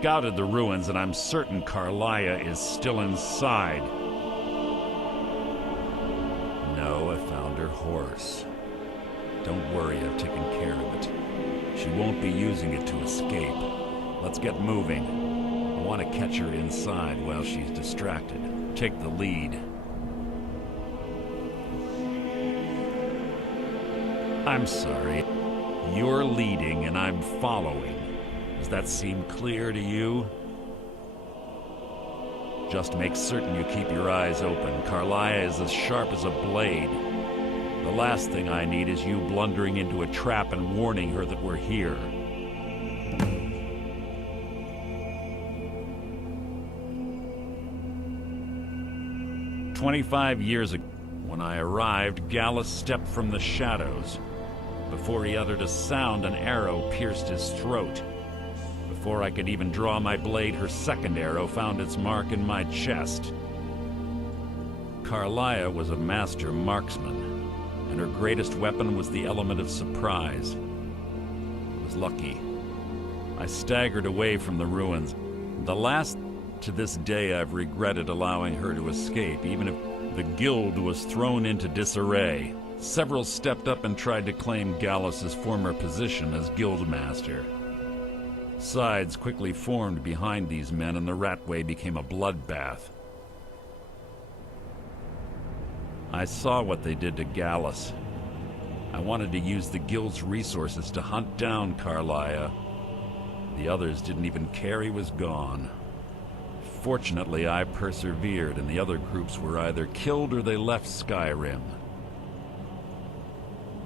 scouted the ruins, and I'm certain Carlia is still inside. No, I found her horse. Don't worry, I've taken care of it. She won't be using it to escape. Let's get moving. I want to catch her inside while she's distracted. Take the lead. I'm sorry. You're leading and I'm following. Does that seem clear to you? Just make certain you keep your eyes open. Carlia is as sharp as a blade. The last thing I need is you blundering into a trap and warning her that we're here. "25 years ago, when I arrived, Gallus stepped from the shadows. Before he uttered a sound, an arrow pierced his throat. Before I could even draw my blade, her second arrow found its mark in my chest. Carlia was a master marksman, and her greatest weapon was the element of surprise. I was lucky. I staggered away from the ruins. To this day, I've regretted allowing her to escape, even if the guild was thrown into disarray. Several stepped up and tried to claim Gallus's former position as guildmaster. Sides quickly formed behind these men, and the Ratway became a bloodbath. I saw what they did to Gallus. I wanted to use the guild's resources to hunt down Carlia. The others didn't even care he was gone. Fortunately, I persevered, and the other groups were either killed or they left Skyrim.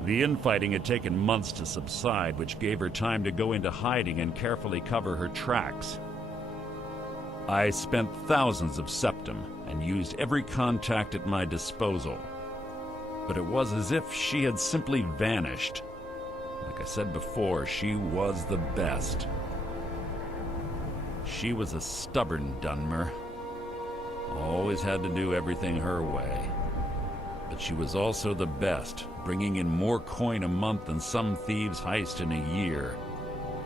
The infighting had taken months to subside, which gave her time to go into hiding and carefully cover her tracks. I spent thousands of septum and used every contact at my disposal. But it was as if she had simply vanished. Like I said before, she was the best. She was a stubborn Dunmer. Always had to do everything her way. But she was also the best, bringing in more coin a month than some thieves heist in a year.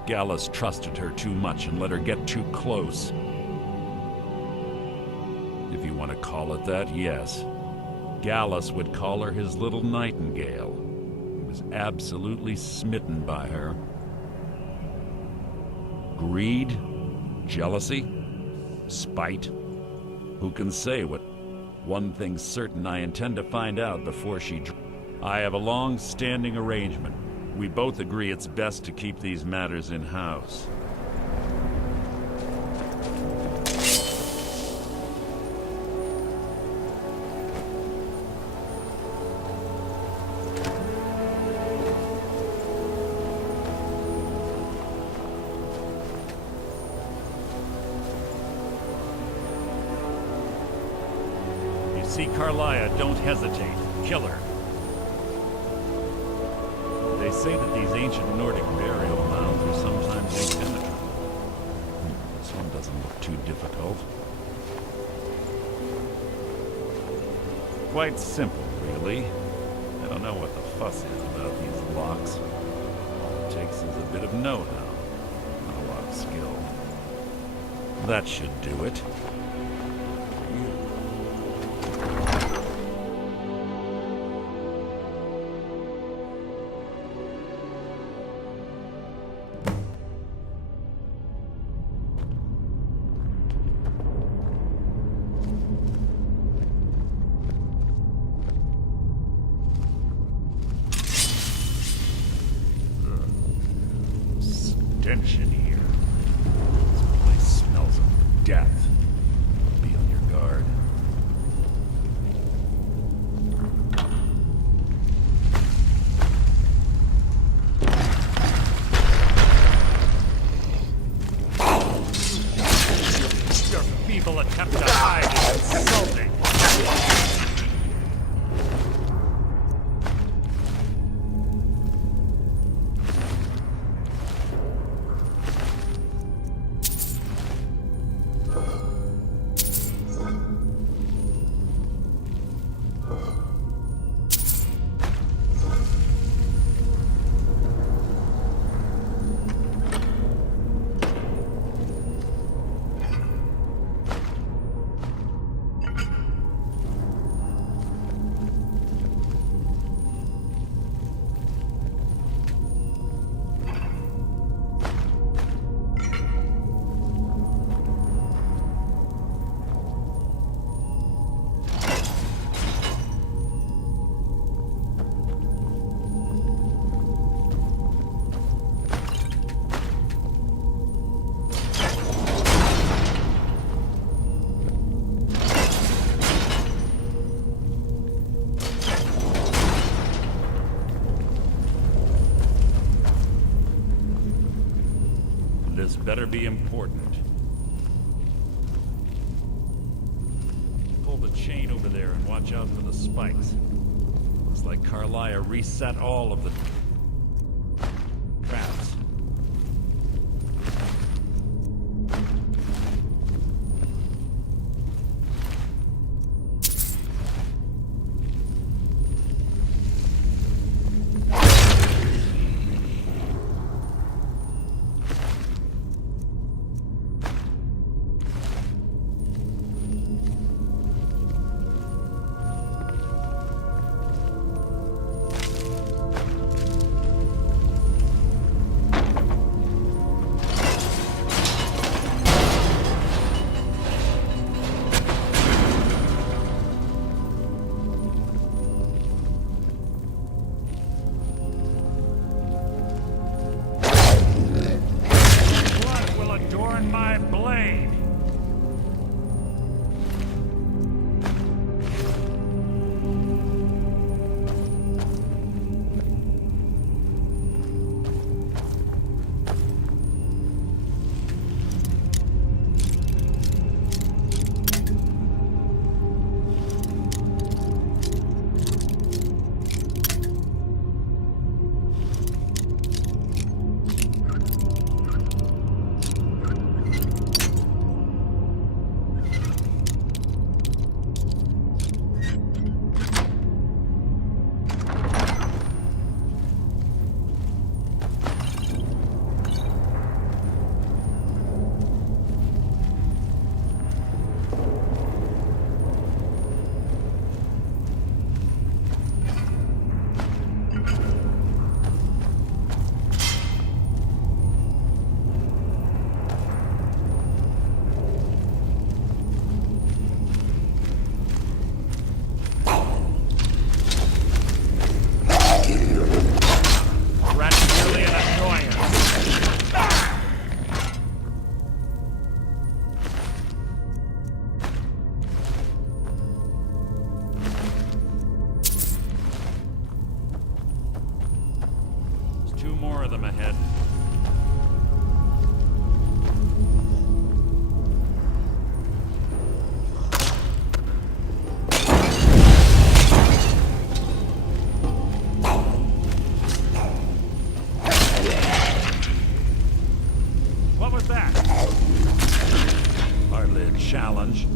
Gallus trusted her too much and let her get too close. If you want to call it that, yes. Gallus would call her his little nightingale. He was absolutely smitten by her. Greed? Jealousy? Spite? Who can say what? One thing's certain, I intend to find out before she... I have a long-standing arrangement. We both agree it's best to keep these matters in-house. See Carlia, don't hesitate. Kill her. They say that these ancient Nordic burial mounds are sometimes impenetrable. This one doesn't look too difficult. Quite simple, really. I don't know what the fuss is about these locks. All it takes is a bit of know-how, not a lot of skill. That should do it. Tension here. This place smells of death. Be on your guard. Your feeble attempt to hide is insulting. better be important. Pull the chain over there and watch out for the spikes. Looks like Carlia reset all of the traps. My blade! Two more of them ahead. What was that? Hardly a challenge.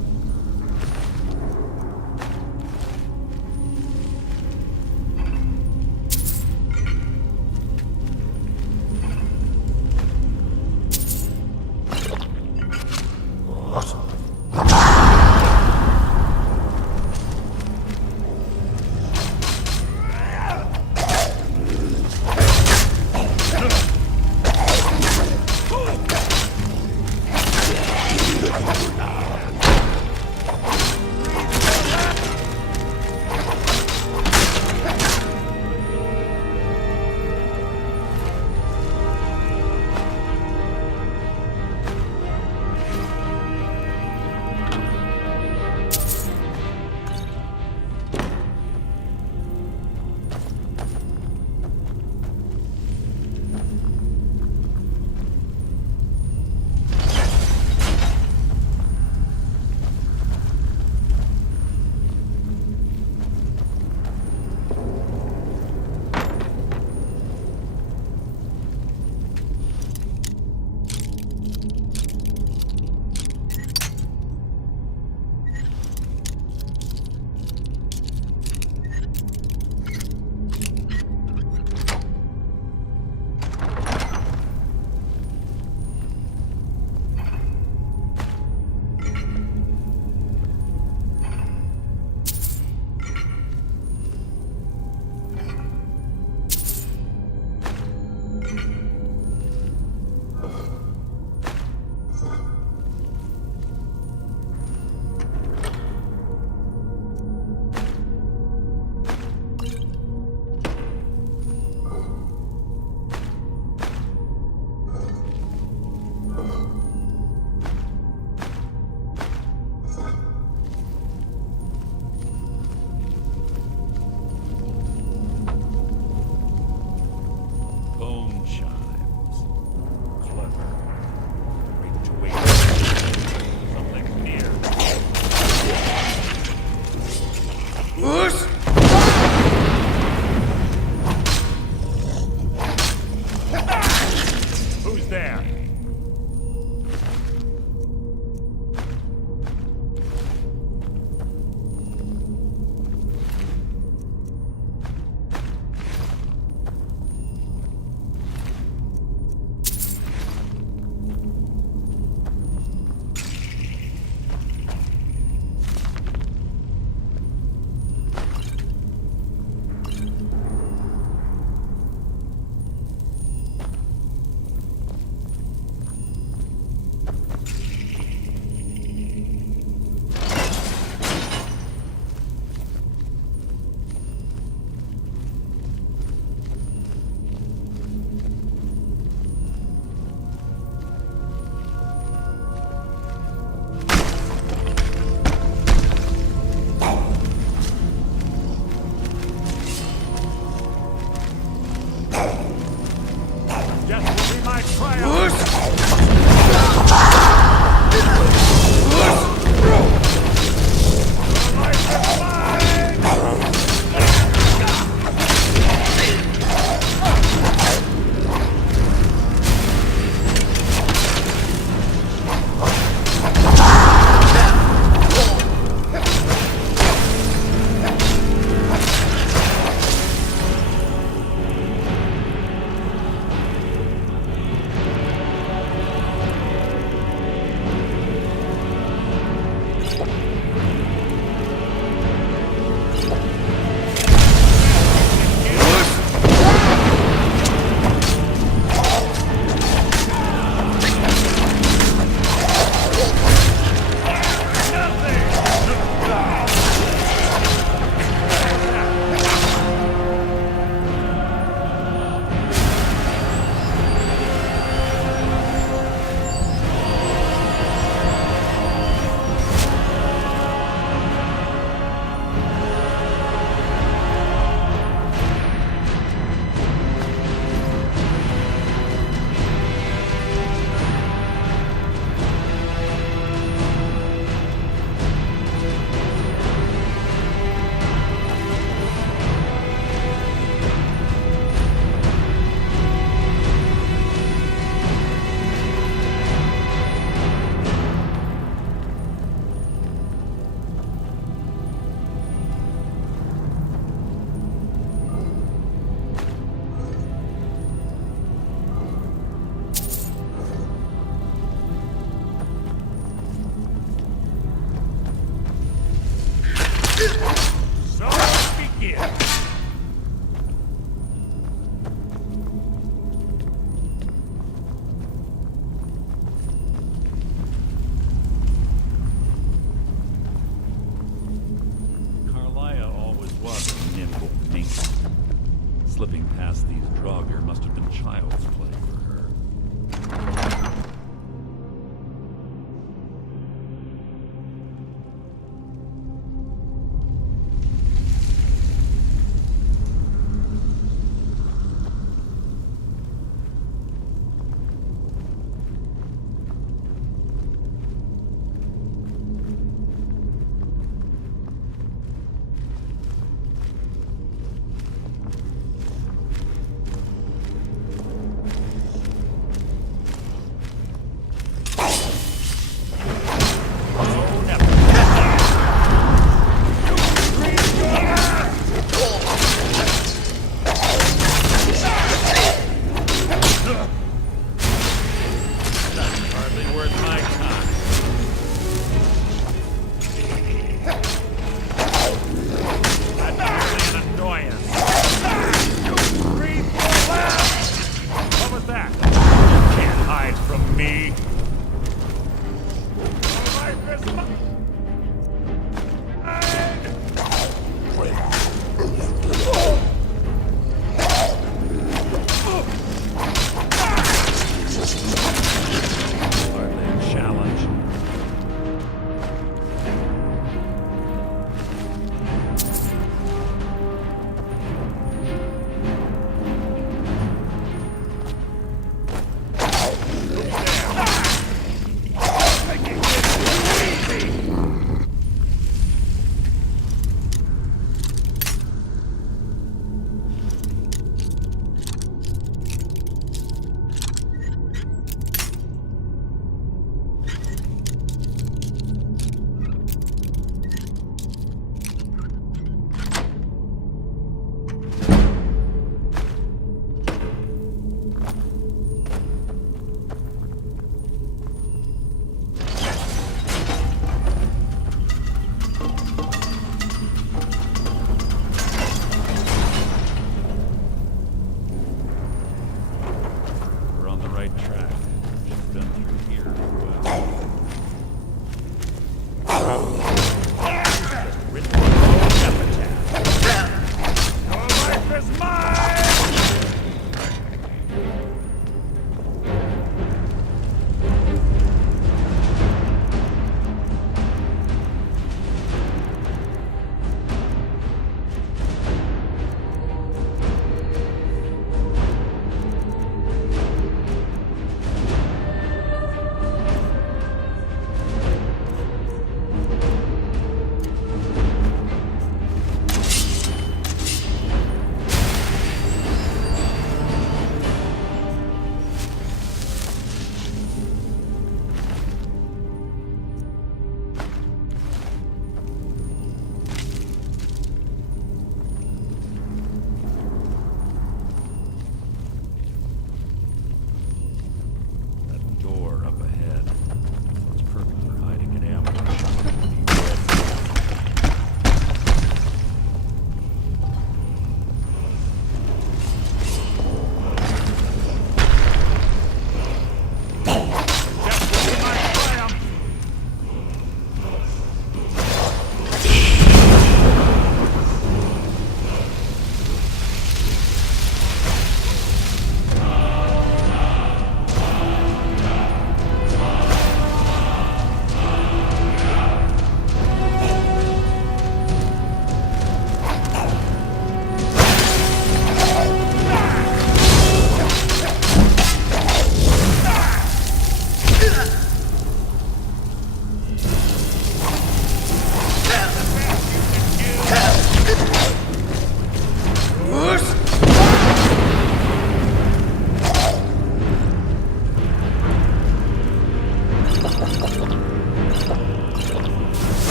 Slipping past these Draugr must have been child's play for her.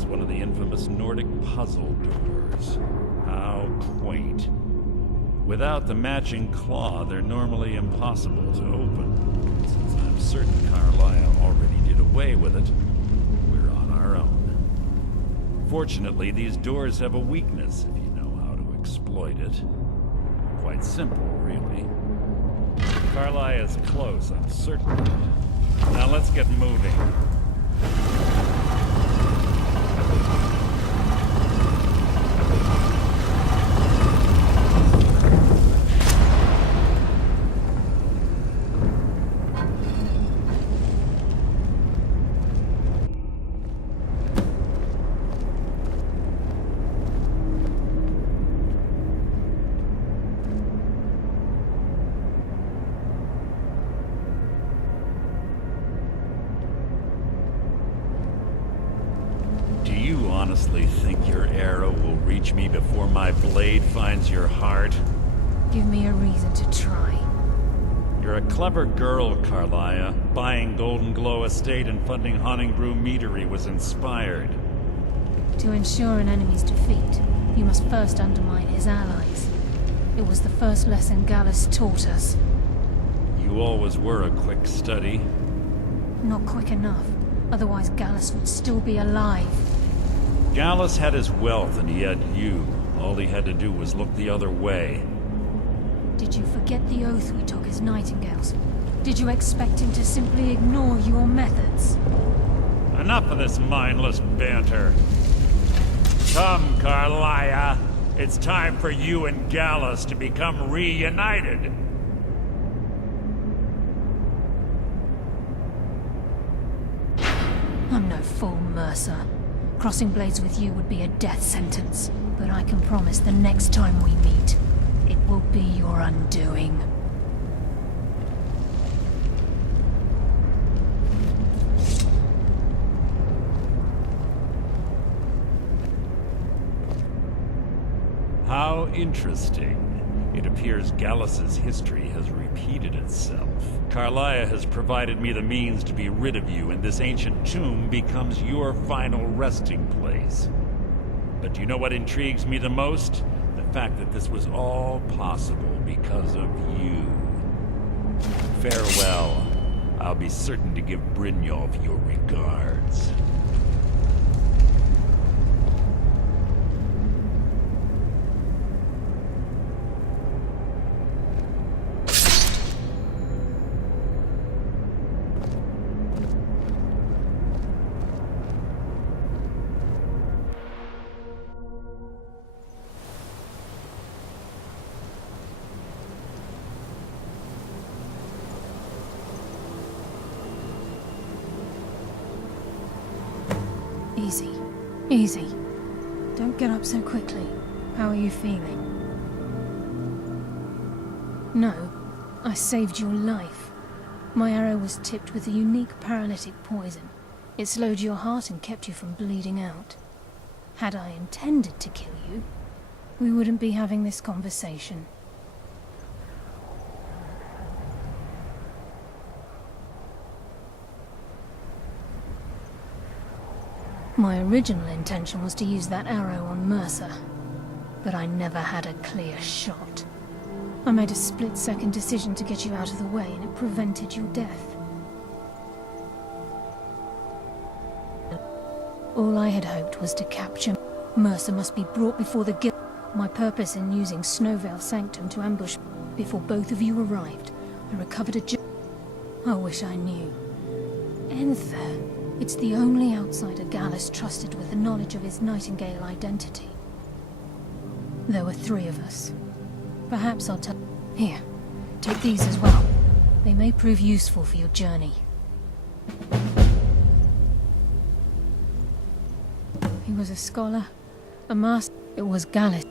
It's one of the infamous Nordic puzzle doors. How quaint. Without the matching claw, they're normally impossible to open. Since I'm certain Carlisle already did away with it, we're on our own. Fortunately, these doors have a weakness if you know how to exploit it. Quite simple, really. Carlisle is close, I'm certain of it. Now let's get moving. Honestly think your arrow will reach me before my blade finds your heart? Give me a reason to try. You're a clever girl, Carlisle. Buying Golden Glow Estate and funding Honningbrew Meadery was inspired. To ensure an enemy's defeat, you must first undermine his allies. It was the first lesson Gallus taught us. You always were a quick study. Not quick enough, otherwise Gallus would still be alive. Gallus had his wealth and he had you. All he had to do was look the other way. Did you forget the oath we took as Nightingales? Did you expect him to simply ignore your methods? Enough of this mindless banter. Come, Carlisle. It's time for you and Gallus to become reunited. I'm no fool, Mercer. Crossing blades with you would be a death sentence, but I can promise the next time we meet, it will be your undoing. How interesting. It appears Gallus's history has repeated itself. Carlisle has provided me the means to be rid of you, and this ancient tomb becomes your final resting place. But you know what intrigues me the most? The fact that this was all possible because of you. Farewell. I'll be certain to give Brynjolf your regards. Easy. Easy. Don't get up so quickly. How are you feeling? No, I saved your life. My arrow was tipped with a unique paralytic poison. It slowed your heart and kept you from bleeding out. Had I intended to kill you, we wouldn't be having this conversation. My original intention was to use that arrow on Mercer, but I never had a clear shot. I made a split-second decision to get you out of the way, and it prevented your death. All I had hoped was to capture Mercer must be brought before the guild. My purpose in using Snowvale Sanctum to ambush before both of you arrived, I recovered a I wish I knew. Enther. It's the only outsider Gallus trusted with the knowledge of his Nightingale identity. There were 3 of us. Perhaps I'll tell... Here, take these as well. They may prove useful for your journey. He was a scholar, a master. It was Gallus.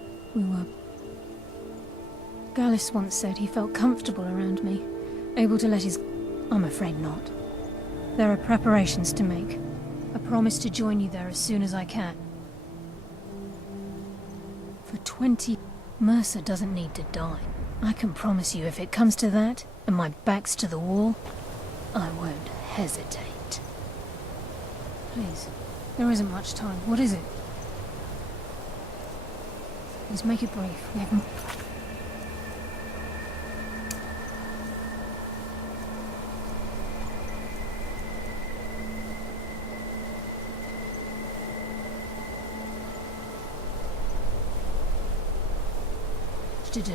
Gallus once said he felt comfortable around me, able to let his... I'm afraid not. There are preparations to make. I promise to join you there as soon as I can. For 20... Mercer doesn't need to die. I can promise you if it comes to that, and my back's to the wall, I won't hesitate. Please, There isn't much time. What is it? Let's make it brief. We haven't... to do.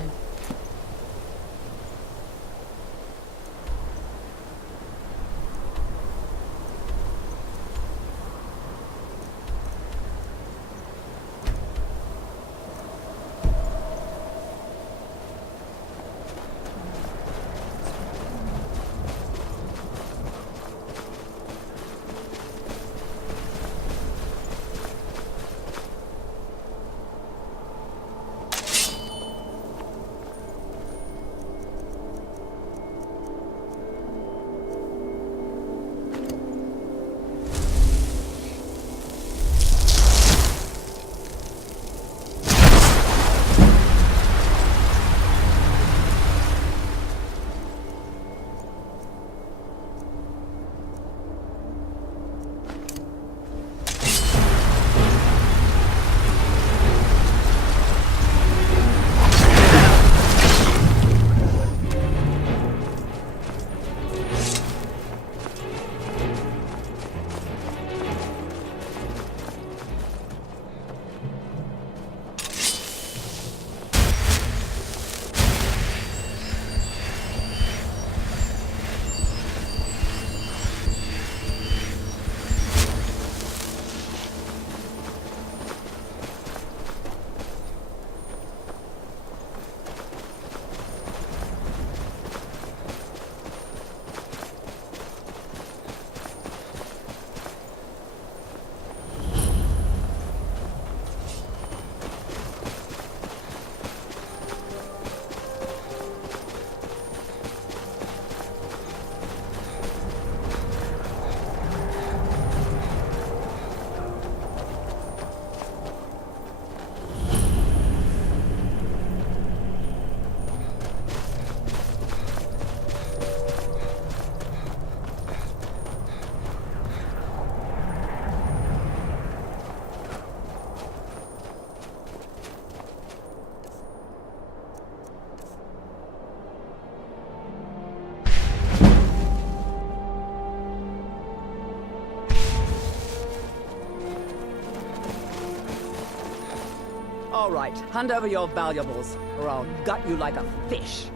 All right, hand over your valuables, or I'll gut you like a fish.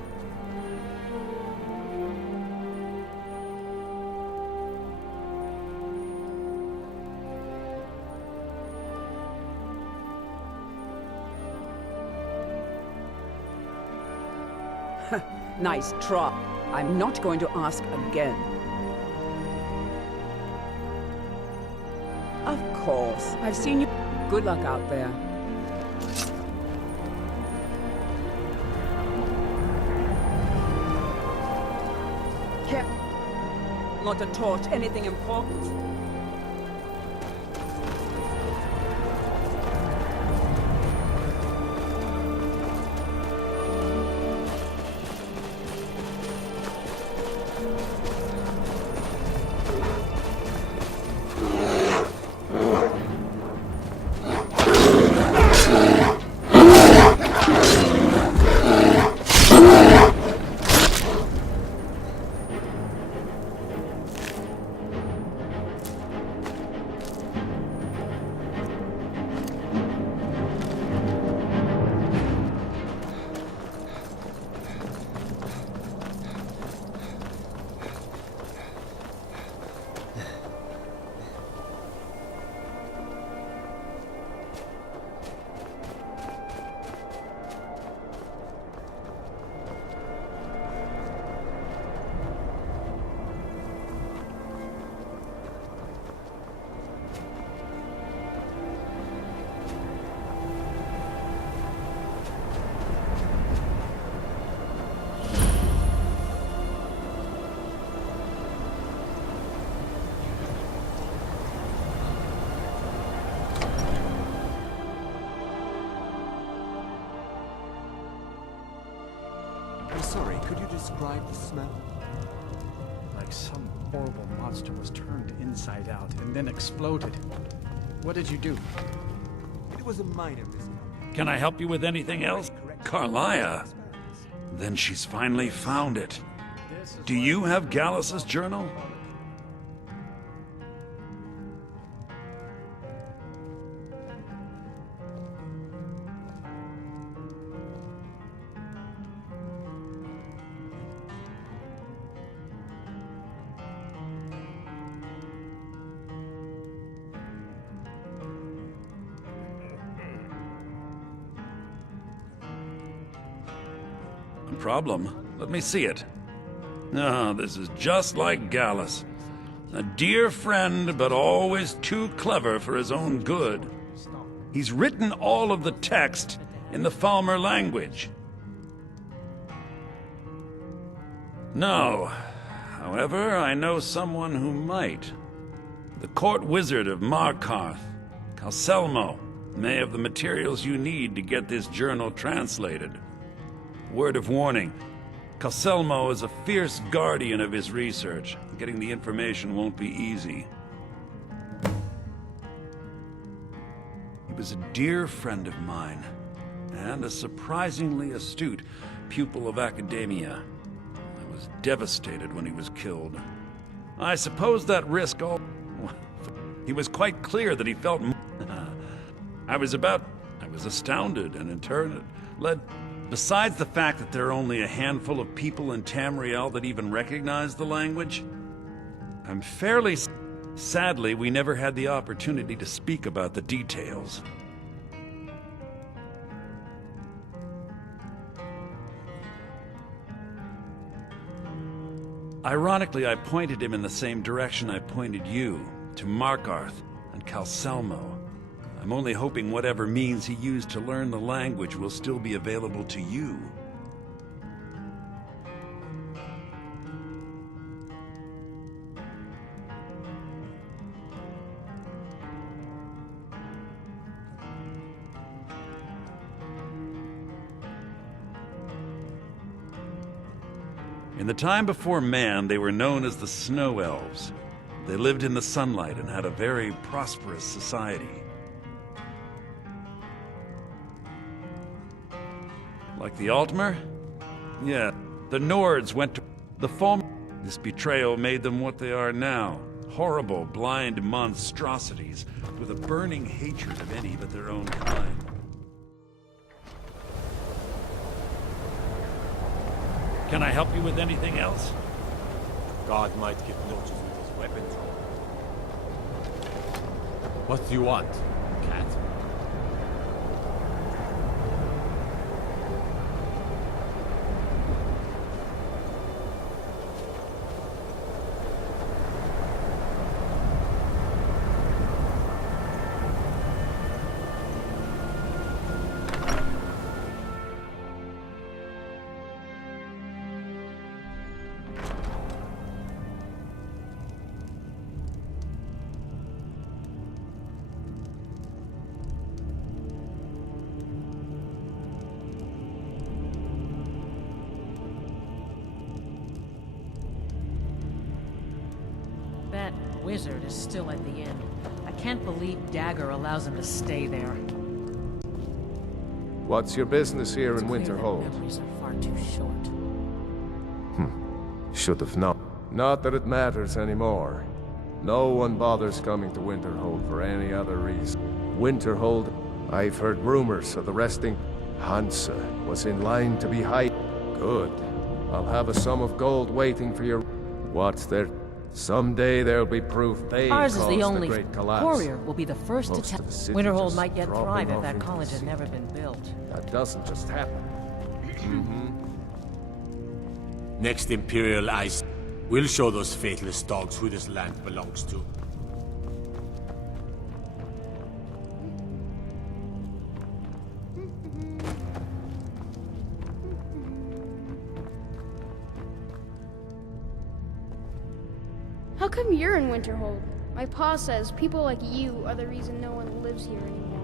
Nice try. I'm not going to ask again. Of course. I've seen you. Good luck out there. Not to torch anything important. I'm sorry, could you describe the smell? Like some horrible monster was turned inside out and then exploded. What did you do? It was a minor mishap. Can I help you with anything else? Carlia? Then she's finally found it. Do you have Gallus's journal? No problem. Let me see it. Ah, this is just like Gallus. A dear friend, but always too clever for his own good. He's written all of the text in the Falmer language. No. However, I know someone who might. The court wizard of Markarth, Calselmo, may have the materials you need to get this journal translated. Word of warning. Calselmo is a fierce guardian of his research. Getting the information won't be easy. He was a dear friend of mine, and a surprisingly astute pupil of academia. I was devastated when he was killed. I suppose that risk all... He was quite clear that he felt... I was astounded and in turn led... Besides the fact that there are only a handful of people in Tamriel that even recognize the language, I'm fairly... Sadly, we never had the opportunity to speak about the details. Ironically, I pointed him in the same direction I pointed you, to Markarth and Calselmo. I'm only hoping whatever means he used to learn the language will still be available to you. In the time before man, they were known as the Snow Elves. They lived in the sunlight and had a very prosperous society. Like the Altmer? Yeah, the Nords went to the Falmer. This betrayal made them what they are now. Horrible, blind monstrosities with a burning hatred of any but their own kind. Can I help you with anything else? God might give notice with his weapons. What do you want, cat? That wizard is still at the inn. I can't believe Dagger allows him to stay there. What's your business here It's in clear that Winterhold? memories are far too short. Should have known. Not that it matters anymore. No one bothers coming to Winterhold for any other reason. Winterhold, I've heard rumors of the resting. Hansa was in line to be high. Good. I'll have a sum of gold waiting for your... What's there? Someday there'll be proof they Ours is caused the only great collapse. warrior will be the first Most to of the city Winterhold just might yet dropping thrive if off that into college the had sea. never been built. That doesn't just happen. Next Imperial Ice, we'll show those faithless dogs who this land belongs to. How come you're in Winterhold? My pa says people like you are the reason no one lives here anymore.